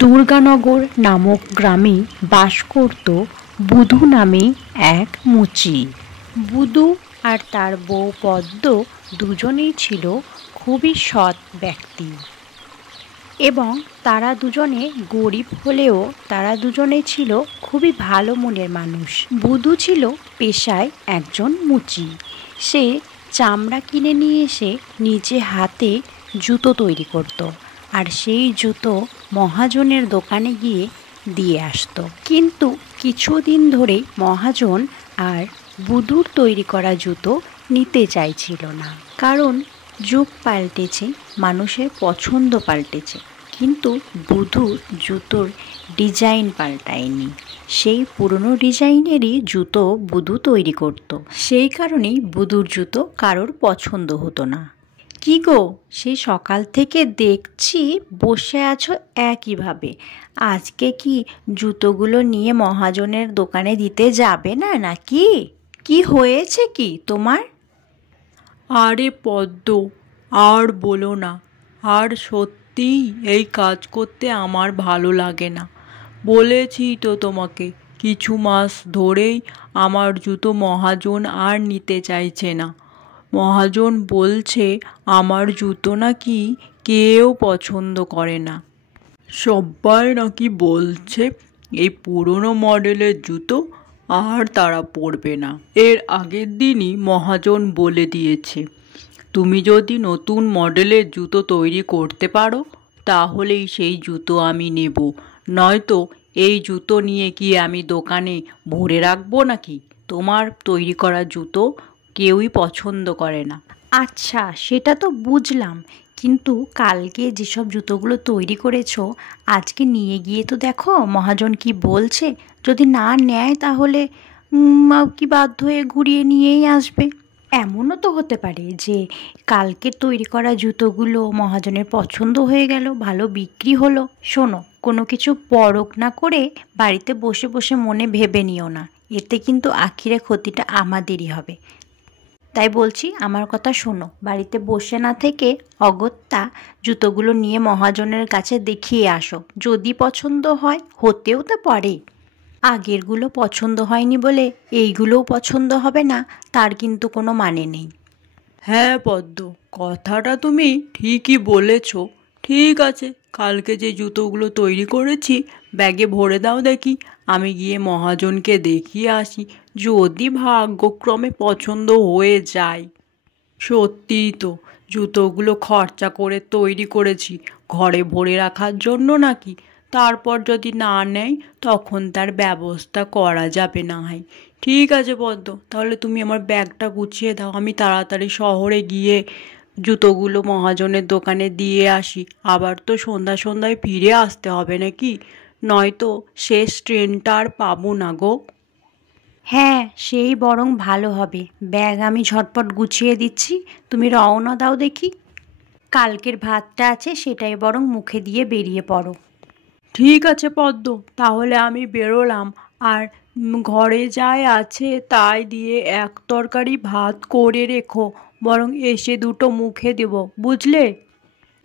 দুর্গানগর নামক গ্রামে বাস করত বুধু নামে এক মুচি। বুধু আর তার বউ পদ্ম দুজনেই ছিল খুবই সৎ ব্যক্তি এবং তারা দুজনে গরিব হলেও তারা দুজনে ছিল খুবই ভালো মনের মানুষ। বুধু ছিল পেশায় একজন মুচি। সে চামড়া কিনে নিয়ে এসে নিজে হাতে জুতো তৈরি করত আর সেই জুতো মহাজনের দোকানে গিয়ে দিয়ে আসতো। কিন্তু কিছুদিন ধরে মহাজন আর বুধুর তৈরি করা জুতো নিতে চাইছিল না, কারণ যুগ পাল্টেছে, মানুষের পছন্দ পাল্টেছে, কিন্তু বুধুর জুতোর ডিজাইন পাল্টায়নি। সেই পুরনো ডিজাইনেরই জুতো বুধু তৈরি করত। সেই কারণেই বুধুর জুতো কারোর পছন্দ হতো না। কি গো, সেই সকাল থেকে দেখছি বসে আছো একইভাবে, আজকে কি জুতোগুলো নিয়ে মহাজনের দোকানে দিতে যাবে না নাকি? কি হয়েছে কি তোমার? আরে পদ্ম, আর বলো না, আর সত্যিই এই কাজ করতে আমার ভালো লাগে না। বলেছি তো তোমাকে, কিছু মাস ধরেই আমার জুতো মহাজন আর নিতে চাইছে না। মহাজন বলছে আমার জুতো নাকি কেউ পছন্দ করে না। সবাই নাকি বলছে এই পুরনো মডেলের জুতো আর তারা পরবে না। এর আগের দিনই মহাজন বলে দিয়েছে, তুমি যদি নতুন মডেলের জুতো তৈরি করতে পারো তাহলেই সেই জুতো আমি নেব, নয়তো এই জুতো নিয়ে কি আমি দোকানে ভরে রাখবো নাকি? তোমার তৈরি করা জুতো কেউই পছন্দ করে না। আচ্ছা, সেটা তো বুঝলাম, কিন্তু কালকে যেসব জুতোগুলো তৈরি করেছো আজকে নিয়ে গিয়ে তো দেখো মহাজন কি বলছে। যদি না নেয় তাহলে কি বাধ্য হয়ে ঘুরিয়ে নিয়েই আসবে। এমনও তো হতে পারে যে কালকে তৈরি করা জুতোগুলো মহাজনের পছন্দ হয়ে গেল, ভালো বিক্রি হলো। শোনো, কোনো কিছু পরখ না করে বাড়িতে বসে বসে মনে ভেবে নিও না, এতে কিন্তু আখিরে ক্ষতিটা আমাদেরই হবে। তাই বলছি, আমার কথা শোনো, বাড়িতে বসে না থেকে অগত্যা জুতোগুলো নিয়ে মহাজনের কাছে দেখিয়ে আসো। যদি পছন্দ হয়, হতেও তো পারে আগেরগুলো পছন্দ হয়নি বলে এইগুলোও পছন্দ হবে না, তার কিন্তু কোনো মানে নেই। হ্যাঁ পদ্ম, কথাটা তুমি ঠিকই বলেছ। ঠিক আছে, কালকে যে জুতোগুলো তৈরি করেছি ব্যাগে ভরে দাও দেখি, আমি গিয়ে মহাজনকে দেখিয়ে আসি, যদি ভাগ্যক্রমে পছন্দ হয়ে যায়। সত্যিই তো, জুতোগুলো খরচা করে তৈরি করেছি ঘরে ভরে রাখার জন্য নাকি? তারপর যদি না নেয় তখন তার ব্যবস্থা করা যাবে না হয়। ঠিক আছে পদ্ম, তাহলে তুমি আমার ব্যাগটা গুছিয়ে দাও, আমি তাড়াতাড়ি শহরে গিয়ে জুতোগুলো মহাজনের দোকানে দিয়ে আসি। আবার তো সন্ধ্যায় ফিরে আসতে হবে নাকি? নয়তো শেষ ট্রেনটা আর পাবো না গো। হ্যাঁ, সেই বরং ভালো হবে। ব্যাগ আমি ঝটপট গুছিয়ে দিচ্ছি, তুমি রওনা দাও দেখি। কালকের ভাতটা আছে, সেটাই বরং মুখে দিয়ে বেরিয়ে পড়ো। ঠিক আছে পদ্ম, তাহলে আমি বেরোলাম। আর ঘরে যাই আছে তাই দিয়ে এক তরকারি ভাত করে রেখো, বরং এসে দুটো মুখে দেব, বুঝলে?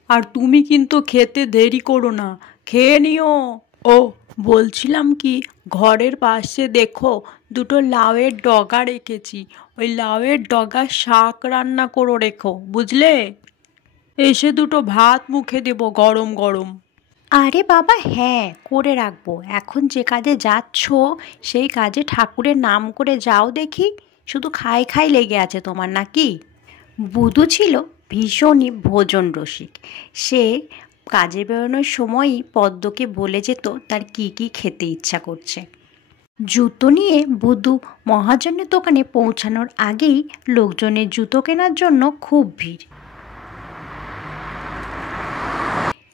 আর তুমি কিন্তু খেতে দেরি করো না, খেয়ে নিও। ও, বলছিলাম কি, ঘরের পাশে দেখো দুটো লাউয়ের ডগা রেখেছি, ওই লাউয়ের ডগার শাক রান্না করে রেখো, বুঝলে? এসে দুটো ভাত মুখে দেব গরম গরম। আরে বাবা, হ্যাঁ, করে রাখবো। এখন যে কাজে যাচ্ছ সেই কাজে ঠাকুরের নাম করে যাও দেখি। শুধু খাই খাই লেগে আছে তোমার নাকি? বুধু ছিল ভীষণই ভোজন রসিক। সে কাজে বেরোনোর সময়ই পদ্মকে বলে যেত তার কি কি খেতে ইচ্ছা করছে। জুতো নিয়ে বুধু মহাজনের দোকানে পৌঁছানোর আগেই লোকজনের জুতো কেনার জন্য খুব ভিড়।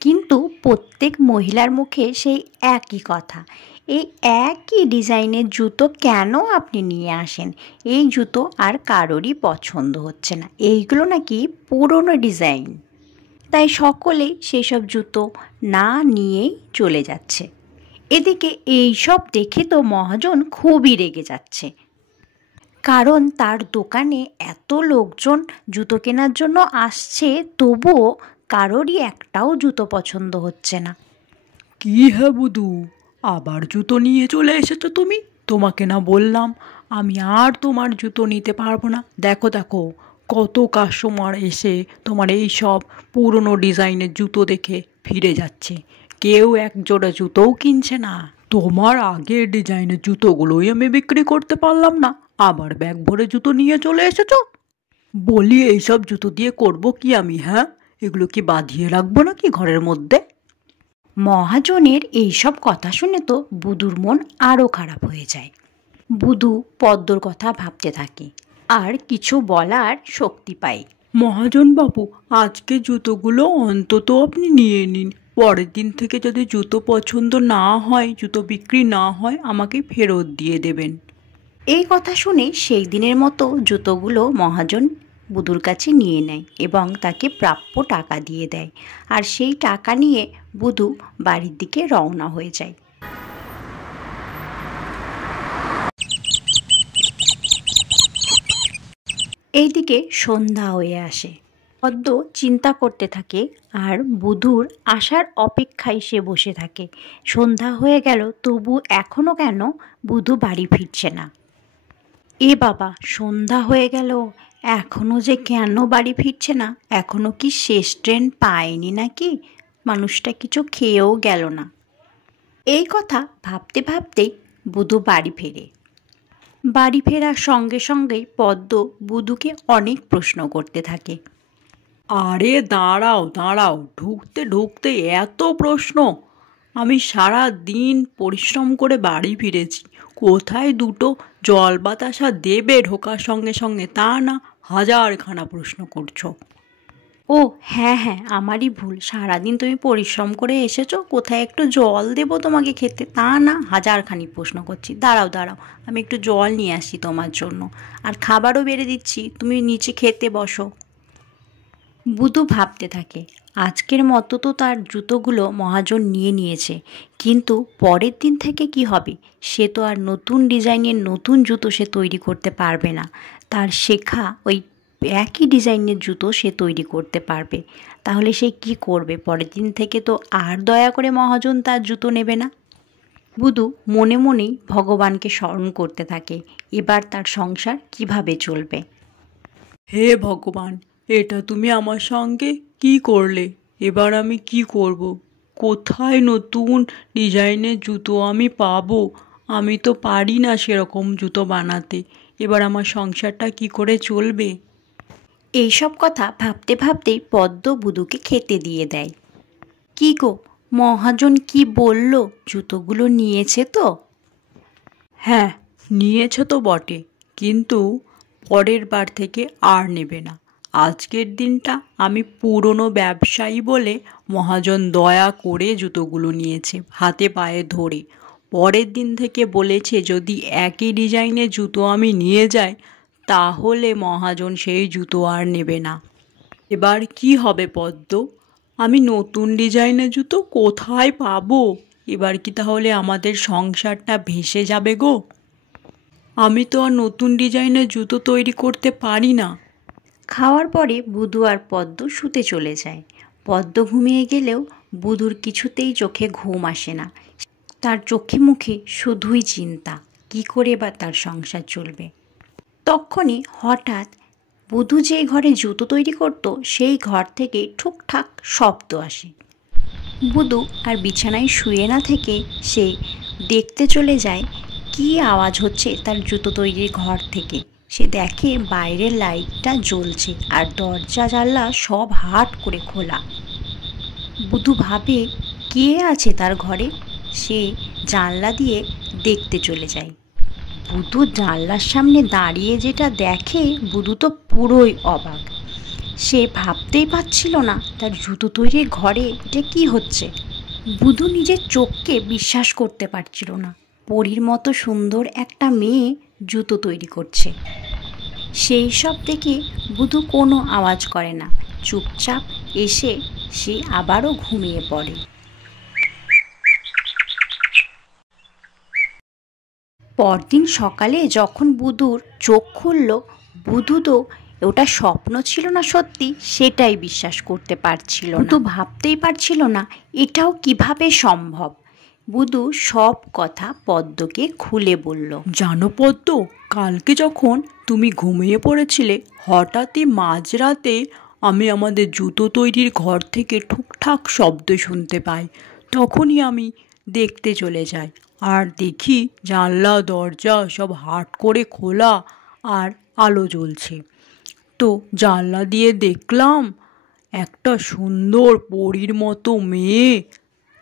কিন্তু প্রত্যেক মহিলার মুখে সেই একই কথা, এই একই ডিজাইনের জুতো কেন আপনি নিয়ে আসেন? এই জুতো আর কারোরই পছন্দ হচ্ছে না, এইগুলো নাকি পুরনো ডিজাইন। তাই সকলেই সেই সব জুতো না নিয়েই চলে যাচ্ছে। এদিকে এই সব দেখে তো মহাজন খুবই রেগে যাচ্ছে, কারণ তার দোকানে এত লোকজন জুতো কেনার জন্য আসছে, তবুও কারোরই একটাও জুতো পছন্দ হচ্ছে না। কি হে বুধু, আবার জুতো নিয়ে চলে এসেছো তুমি? তোমাকে না বললাম আমি আর তোমার জুতো নিতে পারবো না। দেখো দেখো, কত কাস্টমার এসে তোমার এই সব পুরনো ডিজাইনের জুতো দেখে ফিরে যাচ্ছে, কেউ এক জোড়া জুতোও কিনছে না। তোমার আগের ডিজাইনের জুতোগুলোই আমি বিক্রি করতে পারলাম না, আবার ব্যাগ ভরে জুতো নিয়ে চলে এসেছো। বলি এইসব জুতো দিয়ে করব কি আমি? হ্যাঁ, এগুলো কি বাঁধিয়ে রাখবো নাকি ঘরের মধ্যে? মহাজনের এইসব কথা শুনে তো বুধুর মন আরও খারাপ হয়ে যায়। বুধু পদ্মর কথা ভাবতে থাকে আর কিছু বলার শক্তি পায়। মহাজন বাবু, আজকে জুতোগুলো অন্তত আপনি নিয়ে নিন। পরের দিন থেকে যদি জুতো পছন্দ না হয়, জুতো বিক্রি না হয়, আমাকে ফেরত দিয়ে দেবেন। এই কথা শুনে সেই দিনের মতো জুতোগুলো মহাজন বুধুর কাছে নিয়ে নেয় এবং তাকে প্রাপ্য টাকা দিয়ে দেয়। আর সেই টাকা নিয়ে বুধু বাড়ির দিকে রওনা হয়ে যায়। এইদিকে সন্ধ্যা হয়ে আসে। পদ্ম চিন্তা করতে থাকে আর বুধুর আসার অপেক্ষায় সে বসে থাকে। সন্ধ্যা হয়ে গেল, তবু এখনও কেন বুধু বাড়ি ফিরছে না। এ বাবা, সন্ধ্যা হয়ে গেল, এখনও যে কেন বাড়ি ফিরছে না? এখনও কি শেষ ট্রেন পায়নি নাকি? মানুষটা কিছু খেয়েও গেল না। এই কথা ভাবতে ভাবতেই বুধু বাড়ি ফেরে। বাড়ি ফেরার সঙ্গে সঙ্গেই পদ্ম বুধুকে অনেক প্রশ্ন করতে থাকে। আরে দাঁড়াও দাঁড়াও, ঢুকতে ঢুকতে এত প্রশ্ন! আমি সারা দিন পরিশ্রম করে বাড়ি ফিরেছি, কোথায় দুটো জল বাতাসা দেবে ঢোকার সঙ্গে সঙ্গে, তা না হাজারখানা প্রশ্ন করছো। ও হ্যাঁ হ্যাঁ, আমারই ভুল। সারাদিন তুমি পরিশ্রম করে এসেছো, কোথায় একটু জল দেবো তোমাকে খেতে, তা না হাজারখানি প্রশ্ন করছি। দাঁড়াও দাঁড়াও, আমি একটু জল নিয়ে আসি তোমার জন্য, আর খাবারও বেড়ে দিচ্ছি, তুমি নিচে খেতে বসো। বুধু ভাবতে থাকে, আজকের মতো তো তার জুতোগুলো মহাজন নিয়ে নিয়েছে, কিন্তু পরের দিন থেকে কি হবে? সে তো আর নতুন ডিজাইনের নতুন জুতো সে তৈরি করতে পারবে না। তার শেখা ওই একই ডিজাইনের জুতো সে তৈরি করতে পারবে। তাহলে সে কি করবে? পরের দিন থেকে তো আর দয়া করে মহাজন তার জুতো নেবে না। বুধু মনে মনেই ভগবানকে স্মরণ করতে থাকে, এবার তার সংসার কিভাবে চলবে। হে ভগবান, এটা তুমি আমার সঙ্গে কি করলে? এবার আমি কি করব? কোথায় নতুন ডিজাইনের জুতো আমি পাবো? আমি তো পারি না সেরকম জুতো বানাতে। এবার আমার সংসারটা কি করে চলবে? এইসব কথা ভাবতে ভাবতেই পদ্ম বুধুকে খেতে দিয়ে দেয়। কি গো, মহাজন কি বলল? জুতোগুলো নিয়েছে তো? হ্যাঁ, নিয়েছে তো বটে, কিন্তু পরের বার থেকে আর নেবে না। আজকের দিনটা আমি পুরনো ব্যবসায়ী বলে মহাজন দয়া করে জুতোগুলো নিয়েছে হাতে পায়ে ধরে। পরের দিন থেকে বলেছে যদি একই ডিজাইনের জুতো আমি নিয়ে যাই, তাহলে মহাজন সেই জুতো আর নেবে না। এবার কি হবে পদ্ম? আমি নতুন ডিজাইনের জুতো কোথায় পাবো? এবার কি তাহলে আমাদের সংসারটা ভেসে যাবে গো? আমি তো আর নতুন ডিজাইনের জুতো তৈরি করতে পারি না। খাওয়ার পরে বুধু আর পদ্ম শুতে চলে যায়। পদ্ম ঘুমিয়ে গেলেও বুধুর কিছুতেই চোখে ঘুম আসে না। তার চোখে মুখে শুধুই চিন্তা, কি করে বা তার সংসার চলবে। তখনই হঠাৎ বুধু যেই ঘরে জুতো তৈরি করত, সেই ঘর থেকে ঠুকঠাক শব্দ আসে। বুধু আর বিছানায় শুয়ে না থেকে সে দেখতে চলে যায় কি আওয়াজ হচ্ছে তার জুতো তৈরির ঘর থেকে। সে দেখে বাইরের লাইটটা জ্বলছে আর দরজা জানলা সব হাট করে খোলা। বুধু ভাবে কে আছে তার ঘরে। সে জানলা দিয়ে দেখতে চলে যায়। বুধু জানলার সামনে দাঁড়িয়ে যেটা দেখে, বুধু তো পুরোই অবাক। সে ভাবতেই পারছিল না তার জুতো তৈরির ঘরে এটা কী হচ্ছে। বুধু নিজের চোখকে বিশ্বাস করতে পারছিল না। পরীর মতো সুন্দর একটা মেয়ে জুতো তৈরি করছে। সেই সব দেখে বুধু কোনো আওয়াজ করে না, চুপচাপ এসে সে আবারও ঘুমিয়ে পড়ে। পরদিন সকালে যখন বুধুর চোখ খুলল, বুধু তো ওটা স্বপ্ন ছিল না সত্যি সেটাই বিশ্বাস করতে পারছিল না। তো ভাবতেই পারছিল না এটাও কিভাবে সম্ভব। বুধু সব কথা পদ্মকে খুলে বলল। জানো পদ্ম, কালকে যখন তুমি ঘুমিয়ে পড়েছিলে হঠাৎই মাঝরাতে আমি আমাদের জুতো তৈরির ঘর থেকে ঠুকঠাক শব্দ শুনতে পাই। তখনই আমি দেখতে চলে যাই আর দেখি জানলা দরজা সব হাট করে খোলা আর আলো জ্বলছে। তো জানলা দিয়ে দেখলাম একটা সুন্দর পরীর মতো মেয়ে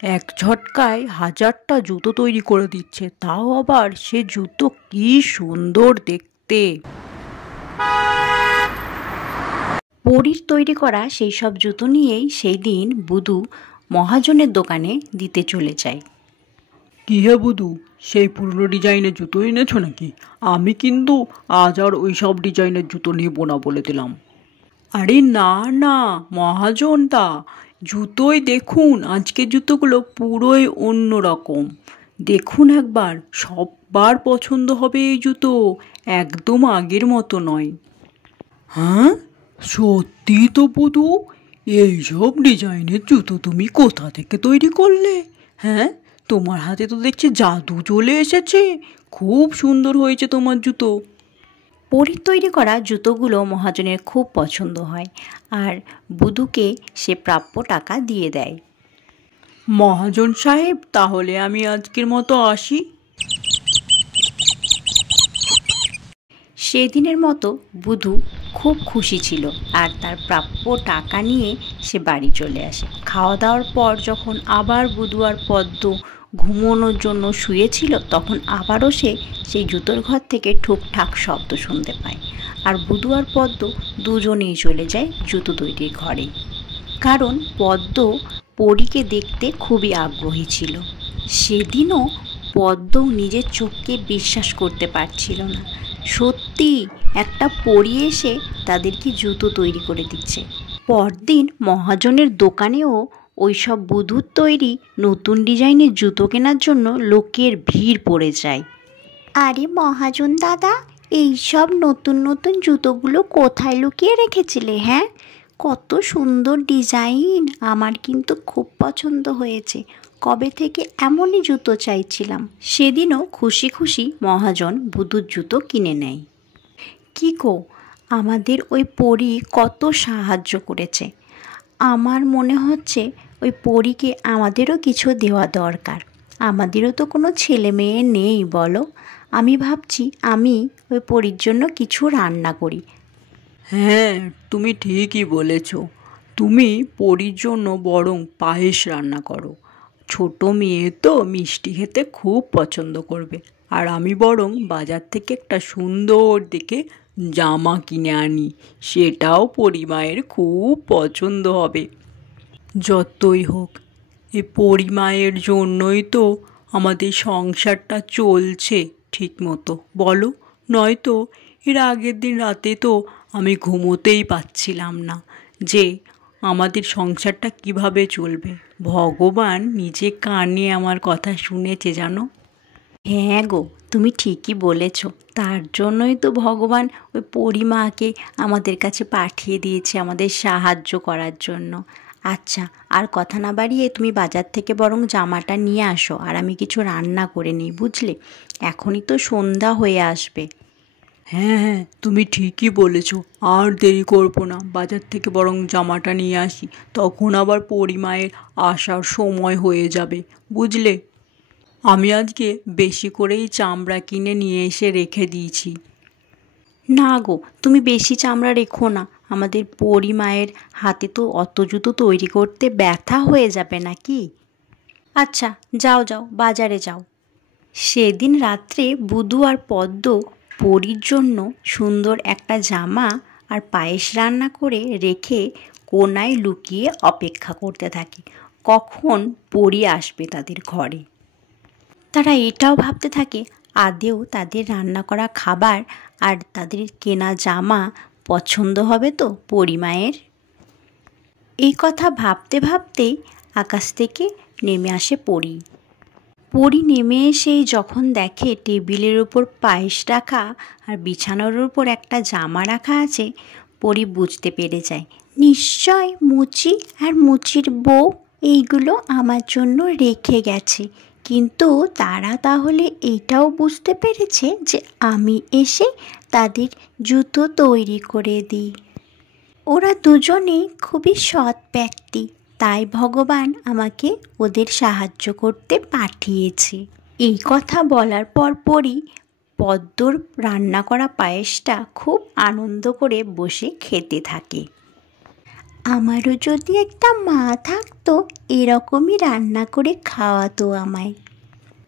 এক ঝটকায় 1000টা জুতো তৈরি করে দিচ্ছে, তাও আবার সে জুতো কি সুন্দর দেখতে। পরীর তৈরি করা সেই সব জুতো নিয়েই সেই দিন বুধু মহাজনের দোকানে দিতে চলে যায়। কি হে বুধু, সেই পুরনো ডিজাইনের জুতো এনেছো নাকি? আমি কিন্তু আজ আর ওই সব ডিজাইনের জুতো নেব না বলে দিলাম। আরে না না মহাজনদা, জুতোই দেখুন, আজকের জুতোগুলো পুরোই অন্য রকম। দেখুন একবার, সবার পছন্দ হবে এই জুতো, একদম আগের মতো নয়। হ্যাঁ সত্যি তো বুধু, এইসব ডিজাইনের জুতো তুমি কোথা থেকে তৈরি করলে? হ্যাঁ, তোমার হাতে তো দেখছি জাদু চলে এসেছে, খুব সুন্দর হয়েছে তোমার জুতো। পরীর তৈরি করা জুতোগুলো মহাজনের খুব পছন্দ হয় আর বুধুকে সে প্রাপ্য টাকা দিয়ে দেয়। মহাজন সাহেব, তাহলে আমি আজকের মতো আসি। সেদিনের মতো বুধু খুব খুশি ছিল আর তার প্রাপ্য টাকা নিয়ে সে বাড়ি চলে আসে। খাওয়া দাওয়ার পর যখন আবার বুধু আর পদ্ম ঘুমোনোর জন্য শুয়েছিল তখন আবারও সে সেই জুতোর ঘর থেকে ঠুকঠাক শব্দ শুনতে পায় আর বুধু আর পদ্ম দুজনেই চলে যায় জুতো তৈরির ঘরে। কারণ পদ্ম পরীকে দেখতে খুবই আগ্রহী ছিল। সেদিনও পদ্ম নিজের চোখকে বিশ্বাস করতে পারছিল না, সত্যি একটা পরী এসে তাদেরকে জুতো তৈরি করে দিচ্ছে। পরদিন মহাজনের দোকানেও ওই সব বুধুর তৈরি নতুন ডিজাইনের জুতো কেনার জন্য লোকের ভিড় পড়ে যায়। আরে মহাজন দাদা, এই সব নতুন নতুন জুতোগুলো কোথায় লুকিয়ে রেখেছিলে? হ্যাঁ, কত সুন্দর ডিজাইন, আমার কিন্তু খুব পছন্দ হয়েছে। কবে থেকে এমনই জুতো চাইছিলাম। সেদিনও খুশি খুশি মহাজন বুধুর জুতো কিনে নেয়। কি গো, আমাদের ওই পরী কত সাহায্য করেছে। আমার মনে হচ্ছে ওই পরীকে আমাদেরও কিছু দেওয়া দরকার। আমাদেরও তো কোনো ছেলে মেয়ে নেই বলো। আমি ভাবছি আমি ওই পরীর জন্য কিছু রান্না করি। হ্যাঁ, তুমি ঠিকই বলেছ। তুমি পরীর জন্য বরং পায়েস রান্না করো। ছোট মেয়ে তো মিষ্টি খেতে খুব পছন্দ করবে। আর আমি বরং বাজার থেকে একটা সুন্দর দেখে জামা কিনে আনি, সেটাও পরিমায়ের খুব পছন্দ হবে। যতই হোক, এই পরিমায়ের জন্যই তো আমাদের সংসারটা চলছে ঠিক মতো, বলো? নয়তো এর আগের দিন রাতে তো আমি ঘুমোতেই পাচ্ছিলাম না যে আমাদের সংসারটা কিভাবে চলবে। ভগবান নিজে কানে আমার কথা শুনেছে জানো। হ্যাঁ গো, তুমি ঠিকই বলেছ। তার জন্যই তো ভগবান ওই পরিমাকে আমাদের কাছে পাঠিয়ে দিয়েছে আমাদের সাহায্য করার জন্য। আচ্ছা, আর কথা না বাড়িয়ে তুমি বাজার থেকে বরং জামাটা নিয়ে আসো আর আমি কিছু রান্না করে নিই, বুঝলে? এখনই তো সন্ধ্যা হয়ে আসবে। হ্যাঁ হ্যাঁ, তুমি ঠিকই বলেছ, আর দেরি করবো না, বাজার থেকে বরং জামাটা নিয়ে আসি, তখন আবার পরিমায়ের আসার সময় হয়ে যাবে, বুঝলে? আমি আজকে বেশি করেই চামড়া কিনে নিয়ে এসে রেখে দিয়েছি। না গো, তুমি বেশি চামড়া রেখো না, আমাদের পরিমায়ের হাতে তো অত জুতো তৈরি করতে ব্যথা হয়ে যাবে নাকি। আচ্ছা, যাও যাও, বাজারে যাও। সেদিন রাত্রে বুধু আর পদ্ম পরীর জন্য সুন্দর একটা জামা আর পায়েস রান্না করে রেখে কোনায় লুকিয়ে অপেক্ষা করতে থাকে কখন পরী আসবে তাদের ঘরে। তারা এটাও ভাবতে থাকে আদেও তাদের রান্না করা খাবার আর তাদের কেনা জামা পছন্দ হবে তো পরিমায়ের। এই কথা ভাবতে ভাবতেই আকাশ থেকে নেমে আসে পরী। পরী নেমে এসেই যখন দেখে টেবিলের ওপর পায়েস রাখা আর বিছানার ওপর একটা জামা রাখা আছে, পরি বুঝতে পেরে যায় নিশ্চয় মুচি আর মুচির বউ এইগুলো আমার জন্য রেখে গেছে, কিন্তু তারা তাহলে এটাও বুঝতে পেরেছে যে আমি এসে তাদের জুতো তৈরি করে দিই। ওরা দুজনেই খুবই সৎ ব্যক্তি, তাই ভগবান আমাকে ওদের সাহায্য করতে পাঠিয়েছে। এই কথা বলার পর পরই পদ্মর রান্না করা পায়েসটা খুব আনন্দ করে বসে খেতে থাকে। আমারও যদি একটা মা থাকতো এরকমই রান্না করে খাওয়াতো আমায়।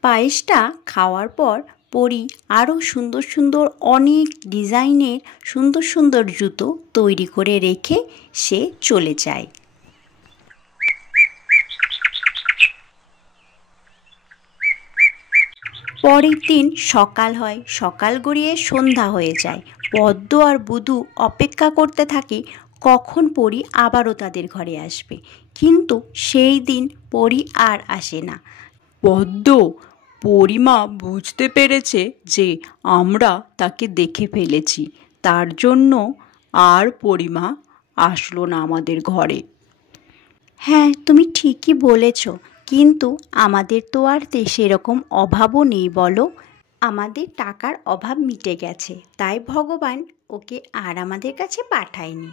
পায়েসটা খাওয়ার পর পরি আরও সুন্দর সুন্দর অনেক ডিজাইনের সুন্দর সুন্দর জুতো তৈরি করে রেখে সে চলে যায়। পরের দিন সকাল হয়, সকাল গড়িয়ে সন্ধ্যা হয়ে যায়। পদ্ম আর বুধু অপেক্ষা করতে থাকে কখন পরি আবারও তাদের ঘরে আসবে, কিন্তু সেই দিন পরি আর আসে না। পদ্ম, পরিমা বুঝতে পেরেছে যে আমরা তাকে দেখে ফেলেছি, তার জন্য আর পরিমা আসলো না আমাদের ঘরে। হ্যাঁ, তুমি ঠিকই বলেছ, কিন্তু আমাদের তো আর সেরকম অভাবও নেই বলো। আমাদের টাকার অভাব মিটে গেছে, তাই ভগবান ওকে আর আমাদের কাছে পাঠায়নি।